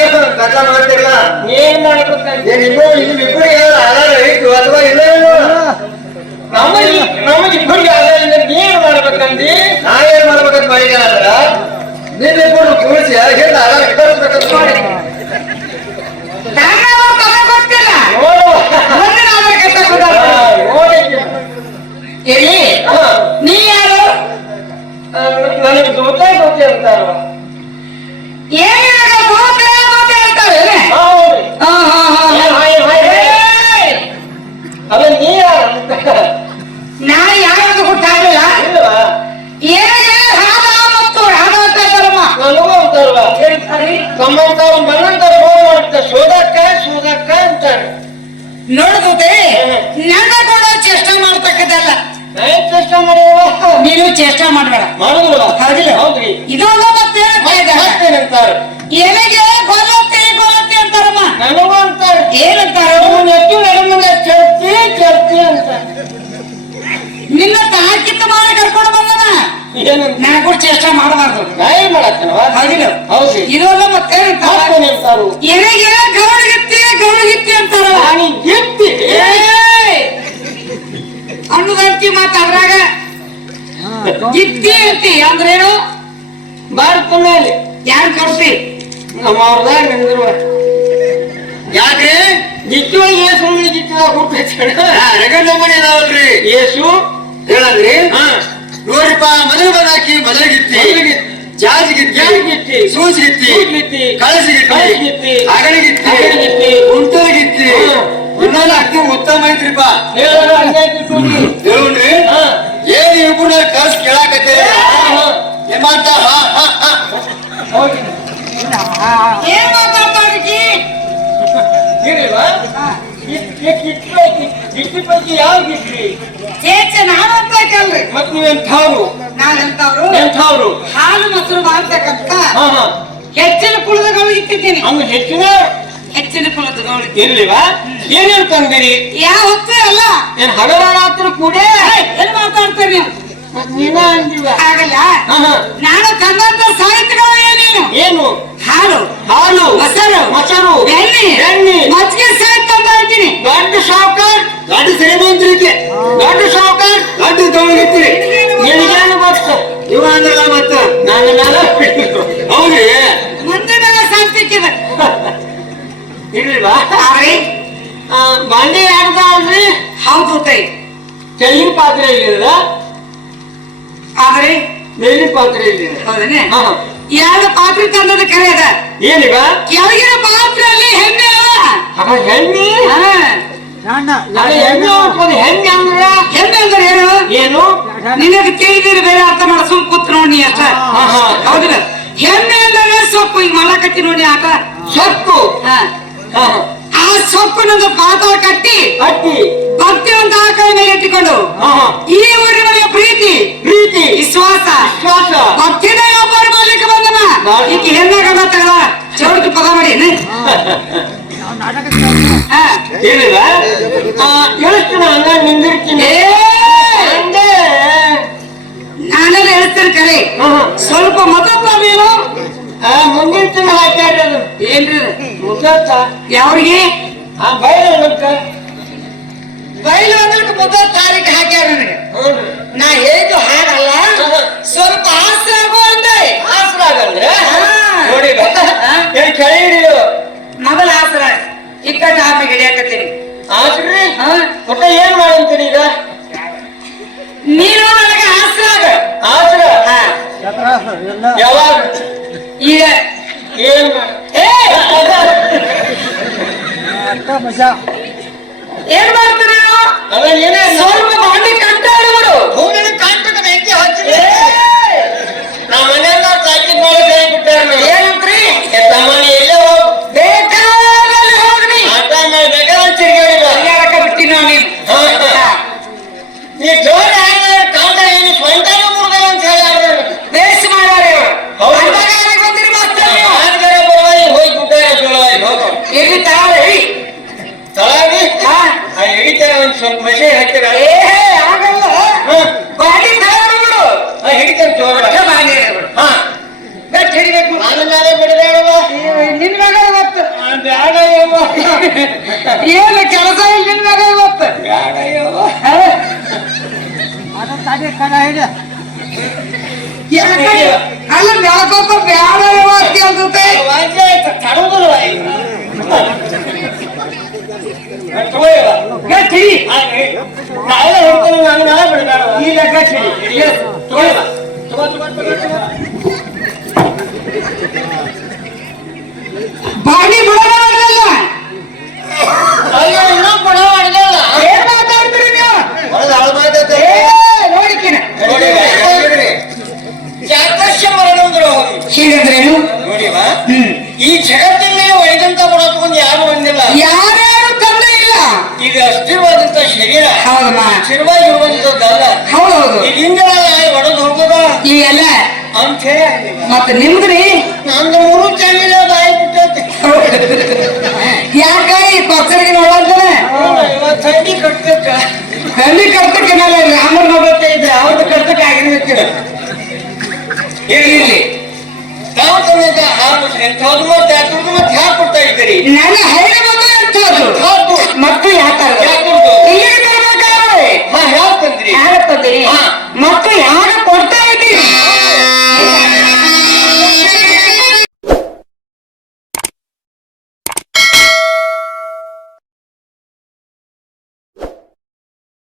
ಏನು? ಕಥ ಮಾಡ್ತಿಲ್ಲ ಏನ್ ಇಬ್ಬರು ಇಲ್ಲಿ ಇಬ್ರು ನೋಡ್ಬೋದೆ? ನನ್ನ ಕೂಡ ಚೇಷ್ಟೆ ಮಾಡ್ತಕ್ಕದ್ದಲ್ಲ. ಚೇಷ್ಟ ಮಾಡಿದವ ನೀನು ಚೇಷ್ಟ ಮಾಡ್ಬೇಡ. ಮಾಡುದಿಲ್ವಾ ಹೌದಿಲ್ಲ. ಹೌದ್ರಿ. ಇದೊಂದು ಮತ್ತೆ ಮತ್ತೇನಂತಾರೆ ಎಲೆಗೆ ಗೊಲತ್ತಿ ಗೊಲತ್ತಿ ಅಂತಾರಮ್ಮ. ನನಗೂ ಅಂತಾರೆ. ಏನಂತಾರ? ಎತ್ತು ನಡುಮುಂದೆ ಚರ್ಚಿ ಚರ್ಚಿ ಅಂತ. ನಿನ್ನ ತಾಕಿತ್ತ ಮಾಡಿ ಕರ್ಕೊಂಡು ಬಂದನ. ನನಗೂ ನನ್ನ ಕೂಡ ಚೇಷ್ಟ ಮಾಡಬಾರ್ದು. ನಾ ಏನ್ ಮಾಡತ್ತನವ ಹೌದಿಲ್ಲ. ಹೌದು ಇದೊಂದು ಮತ್ತೆ ಏನಂತಾರೆ ಎಲೆಗೆ ಅನ್ನದಂತಿ ಮಾತ ಅದ್ರಾಗ. ಗಿತ್ತಿ ಅಂತಿ ಅಂದ್ರೇನು? ಮೇಲೆ ಯಾರು ಕೊಡ್ತಿ? ನಮ್ಮ ಅವ್ರದಾಗ ನಿಂದಿರುವ ಯಾಕ್ರಿ? ಏಸು ರಗಡ್ ಮನೆ ಅದಾವಲ್ರಿ. ಏಸು ಹೇಳಂದ್ರಿ? ಹಾ. ನೋಡ್ರಿಪ್ಪ ಮೊದಲು ಬಂದಾಕಿ ಮೊದಲಿಗಿತ್ತಿ. ಜಾಜಿಗಿತ್ತಿ. ಸೂಜಿಗಿತ್ತಿ. ಕಳಸಿಗಿತ್ತಿ. ಅಗಣಿಗಿತ್ತಿ. ಉಂಟಲಿಗಿತ್ತಿ ಇನ್ನೊಂದು ಅತಿ ಉತ್ತಮ ಐತ್ರಿಪ್ಪ ಹೇಳುಣ್ರಿ. ಏನ್ ಇಬ್ಬರು ಕರ್ಸ್ ಕೇಳಾಕತ್ತೀರಿ. ಹಾ. ನಿಮ್ಮಂತ ಯಾವ ಗಿಚ್ರಿ ಚೇಚ ನಾನು ಅಂತ ಕೇಳ್ರಿ ಮತ್ ನೀವೆಂಥವ್ರು ನಾನ್ ಎಂತವ್ರು ಎಂಥವ್ರು? ಹಾಲು ಮೊಸರು ಮಾಡ್ತಕ್ಕಂತ ಹಾ ಹಾ. ಹೆಚ್ಚಿನ ಕುಲದಗಳು ಇಟ್ಟಿದ್ದೀನಿ. ಹಂಗ ಹೆಚ್ಚಿನ? ಹೆಚ್ಚಿನ ಕುಲದಗಳು ಇರ್ಲಿವಾ? ಏನೇನ್ ತಂದಿರಿ ಯಾವ ಹೊತ್ತು ಅಲ್ಲ. ಏನ್ ಹಗರಾತ್ರ ಕೂಡ? ಏನ್ ಮಾತಾಡ್ತೀರಿ ನೀವು? ನೀನ ಅಂದಿವ? ಆಗಲ್ಲ ನಾನು ತಂದಂತ ಸಾಹಿತ್ಯಗಳು ಏನೇನು ಏನು? ಹಾಲು. ಹಾಲು. ಮೊಸರು. ಮೊಸರು. ಎಣ್ಣೆ. ಎಣ್ಣೆ. ಮಜ್ಜಿಗೆ ಸಾಹಿತ್ಯ ಅಂತ ದೊಡ್ಡ ಶಾವ್ಕಾರ್ ದೊಡ್ಡ ಶ್ರೀಮಂತರಿಗೆ. ದೊಡ್ಡ ಸಾವುಕಾರ್ ದೊಡ್ಡ ತೊಳಗಿತ್ರಿ ತೆಲಿನ ಪಾತ್ರೆ ಇಲ್ಲಿರದ ಆದ್ರೆ ಮೇಲಿನ ಪಾತ್ರೆ ಇಲ್ಲಿದೆ ಹೌದನೆ ಹಾ ಹಾ ಎರಡು ಪಾತ್ರೆ ತಂದದ ಕರೆ ಅದ ಏನಿವ ಕೆಳಗಿನ ಪಾತ್ರೆಯಲ್ಲಿ ಹೆಣ್ಣೆ ಅವ ಆಗ ಹೆಣ್ಣಿ ಹಾ. ನಾನು ಹೆಣ್ಣು ಅಂದ್ಕೊಂಡು ಹೆಣ್ಣೆ ಅಂದ್ರ ಹೆಣ್ಣೆ ಅಂದ್ರೆ ಏನು ಏನು ನಿನಗೆ ತಿಳಿದಿರ ಬೇರೆ ಅರ್ಥ ಮಾಡ ಸುಮ್ ಕೂತ್ ನೋಡಿ ಅಷ್ಟ ಹಾ, ಹಾ. ಹೌದಿಲ್ಲ ಹೆಣ್ಣೆ ಅಂದ್ರೆ ಸೊಪ್ಪು ಈಗ ಮಾಡಕತ್ತಿ ನೋಡಿ ಆಟ ಸೊಪ್ಪು ಹಾ. ಹಾ, ಹಾ. ಆ ಸೊಪ್ಪಿನೊಂದು ಪಾತ್ರ ಕಟ್ಟಿ ಅಟ್ಟಿ ಭಕ್ತಿವಂತ ಆಕಳ ಮೇಲೆ ಇಟ್ಟುಕೊಂಡು. ಈ ಊರಿನ ಪ್ರೀತಿ. ಪ್ರೀತಿ. ವಿಶ್ವಾಸ. ವಿಶ್ವಾಸ. ಭಕ್ತಿನ ವ್ಯಾಪಾರ ಮಾಡ್ಲಿಕ್ಕೆ ಬಂದನ. ಈಗ ಹೆಣ್ಣಾಗ ತಗದ ಚೌಡಕ್ಕೆ ಪದ ಮಾಡಿ ಏನ್? ಹಾ. ಏನಿಲ್ಲ? ಹೇಳ್ತೀನಿ ಹಂಗ ನಿಂದಿರ್ತೀನಿ. ನಾನೆಲ್ಲ ಹೇಳ್ತೇನೆ ಕರೆ. ಸ್ವಲ್ಪ ಮತ ನೀನು? ಮುಂದಿನ ತಿಂಗಳು ಅದು ಏನ್ರಿ? ಮುದ್ದಾತ ಯಾವ್ರಿಗೆ? ಆ ಬೈಲ ಮತ್ತ ಬಯಲು ಒಂದಕ್ಕೆ ಮೊದ ತಾರೀಕು ಹಾಕ್ಯಾರ ನನಗೆ. ನಾ ಹೇಳಿದ್ದು ಹಾಗಲ್ಲ. ಸ್ವಲ್ಪ ಹಾಸ್ಯ ಆಗೋ ಅಂದೆ. ಆಸ್ರ ಆಗಂದ್ರೆ ಹಾ. ನೋಡಿ ಹೇಳಿ ಏನ್ ಕೆಳಗೆ ಹಿಡಿಯೋ ಮೊದಲ ಹಾಸ್ಯ ಇಕ್ಕಟ್ಟು ಆಮೇಲೆ ಹಿಡಿಯಾಕತ್ತೀನಿ. ಆಸ್ರಿ ಹಾ. ಒಟ್ಟ ಏನ್ ಮಾಡಂತೀನಿ ಈಗ? ನೀನು ನನಗೆ ಹಾಸ್ಯ ಆಗ. ಹಾಸ್ಯ? ಹಾ. ಯಾವಾಗ? ಈಗ. ಏನ್? ಏ! ಏನ್ ಮಾಡ್ತೀರಿ ಸ್ವಲ್ಪ ಬಾಂಡಿ ಕಂಟ ಹಿಡಿಬಿಡು ಭೂಮಿನ ಕಾಂತದ ಬೆಂಕಿ ಹಚ್ಚಿದೆ. ನಮ್ಮ ಮನೆಯಲ್ಲ ಪ್ಯಾಕೆಟ್ ಮಾಡಿ ಕೈ ಬಿಟ್ಟಾರ ಏನಂತ್ರಿ ತಮ್ಮ ಎಲ್ಲೇ ಹೋಗ್. ಬೇಕಾದಲ್ಲಿ ಹೋಗ್ರಿ. ಆಟ ಮಾಡ್ಬೇಕಾದ್ರೆ ತಿರ್ಗಾಡಿ ಬಾ ಹರಿಯಾಡಕ ಬಿಟ್ಟಿನ ನೀನು. ನನ್ ಮಷೆ ಹಾಕಿರ ಬಾಡಿ. ಬಿಡು. ಹಿಡಿತೇನೆ ತೋರ ಹಾ. ಗಟ್ಟಿ ಹಿಡಿಬೇಕು. ನಾನೇ ಬಿಡಬೇಡವ ನಿನ್ ಮಗ ಇವತ್ತು. ಬ್ಯಾಡ ಏನು ಕೆಲಸ ಇಲ್ಲ ನಿನ್ ಮಗ ಇವತ್ತು. ಬ್ಯಾಡ ಅದ ತಾನೇ ಕಣ ಹಿಡ ಅಲ್ಲ ಬ್ಯಾಡ ಬ್ಯಾಡ ಇವತ್ತು ಅಂತ ತಡಗಲ್ಲ கச்சடி கையில எடுத்து பாடி முடியாது ಮತ್ತೆ ನಿಮ್ದ್ರಿ? ನಂದು ಮೂರು ಚಾನಲ್ ಯಾಕ ಈ ಪಕ್ಷರಿಗೆ ನೋಡ್ತಾನೆ ಚಂಡಿ ಕಟ್ತಕ್ಕ ಚಂಡಿ ಕಟ್ತಕ್ಕೆ ಮೇಲೆ ಅವ್ರದ್ದು ಕಟ್ತಕ್ಕೆ ಆಗಿರ್ಬೇಕಿರ ಹೇಳಿರ್ಲಿ ತಾವು ತನ್ನದ ಎಂಥದ್ದು ಮತ್ತೆ ಯಾಕಂದ್ರೆ ಮತ್ತೆ